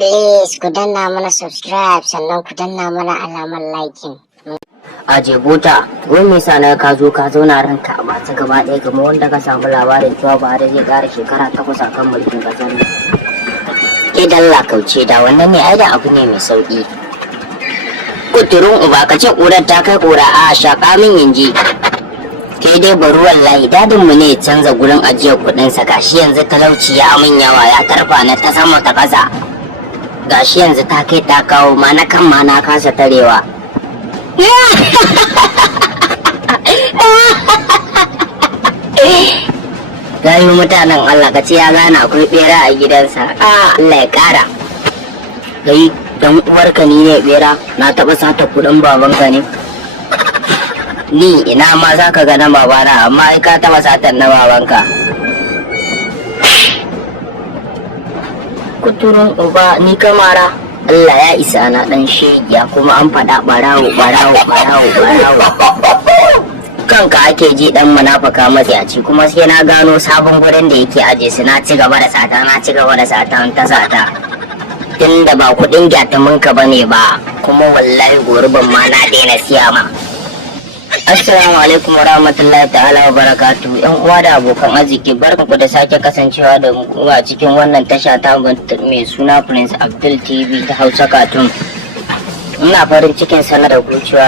Please ku danna mana subscribe sannan ku danna mana alamar liking. Aje bota, wai me sa na ka zo ka zauna ranka a mace gaba ɗaya kamar wanda ka samu labarin cewa Buhari zai ƙara shekara 8 a kan mulkin ƙasar nan. Ke dalla kauce da wannan ne ai da abu ne mai sauƙi. Kuturun uba ka ce ƙurar ta kai ƙura a shaƙa min yanji. Kai dai bari wallahi dadin mu ne ya canza gurin ajiyar kuɗinsa gashi yanzu talauci ya amin yawa ya tarfa na ta sama ta ƙasa. Gashi yanzu ta kai ta kawo ma na kan ma na kasa tarewa. Gayu mutanen Allah ka ce ya gane akwai bera a gidansa. Allah ya kara. Gai dan uwarka ni ne bera, na taba sata kudin babanka ne. Ni ina ma za ka ga na babana amma ai ka taba satar na babanka. Kuturun uba ni kamara. Allah ya isa na dan shegiya kuma an faɗa barawo. Kanka ake ji dan munafaka matsayaci kuma sai na gano sabon gurin da yake aje su na ci gaba da sata ta sata. Tunda ba kudin gyatamin ka bane ba kuma wallahi goruban ma na daina siya ma. Assalamu alaikum wa rahmatullahi ta'ala wa barakatuhu. Yan uwa da abokan arziki barkanku da sake kasancewa da mu a cikin wannan tasha ta mai suna Prince Abdul TV ta Hausa Cartoon. Ina farin cikin sanar da ku cewa